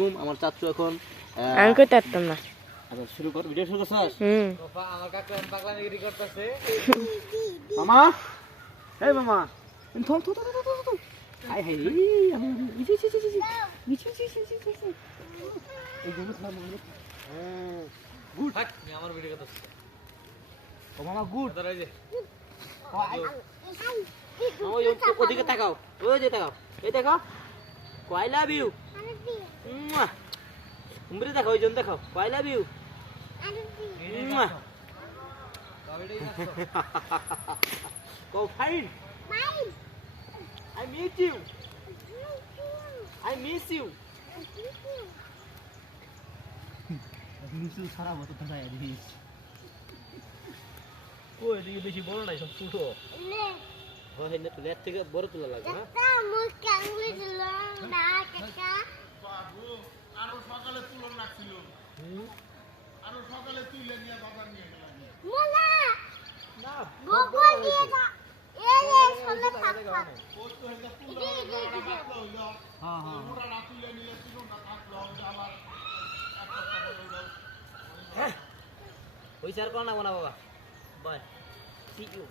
আলাইকুম। আমার চাচু এখন আমি কইতে পারতাম না। আচ্ছা শুরু কর, ভিডিও শুরু করছস? বাবা আমার কাকা পাগলামিগিরি করতেছে। মামা, এই মামা, থম থম থম থম থম। হাই হাই রে, আমি easy easy easy easy easy. এই গরু খাওয়া মানে গুড হাট আমি আমার ভিডিও করতেছি। ও মামা গুড। ধরো এই যে ওই ওদিকে তাকাও, ওই যে তাকাও, এই দেখো, আই লাভ ইউ। উমরে দেখাও, ওই জন দেখাও, I love you. Go fine. I miss you. I miss you. Miss you সারা বছর তো যায় দিস। ওই দিকে বেশি বড় নাই, সব ছোট। হয় না তো লেট থেকে বড় তোলা লাগে না? বাবু আরো সকালে তুলন লাগছিল আরো সকালে তুলে নিয়ে বাজার নিয়ে গেলাম না, ও তো একটা তুলে রাখলো হইলো হ্যাঁ হ্যাঁ। ওরা না তুলে নিলে ছিল না থাকলো আমার ওই স্যার কোন না বাবা। বাই। See you.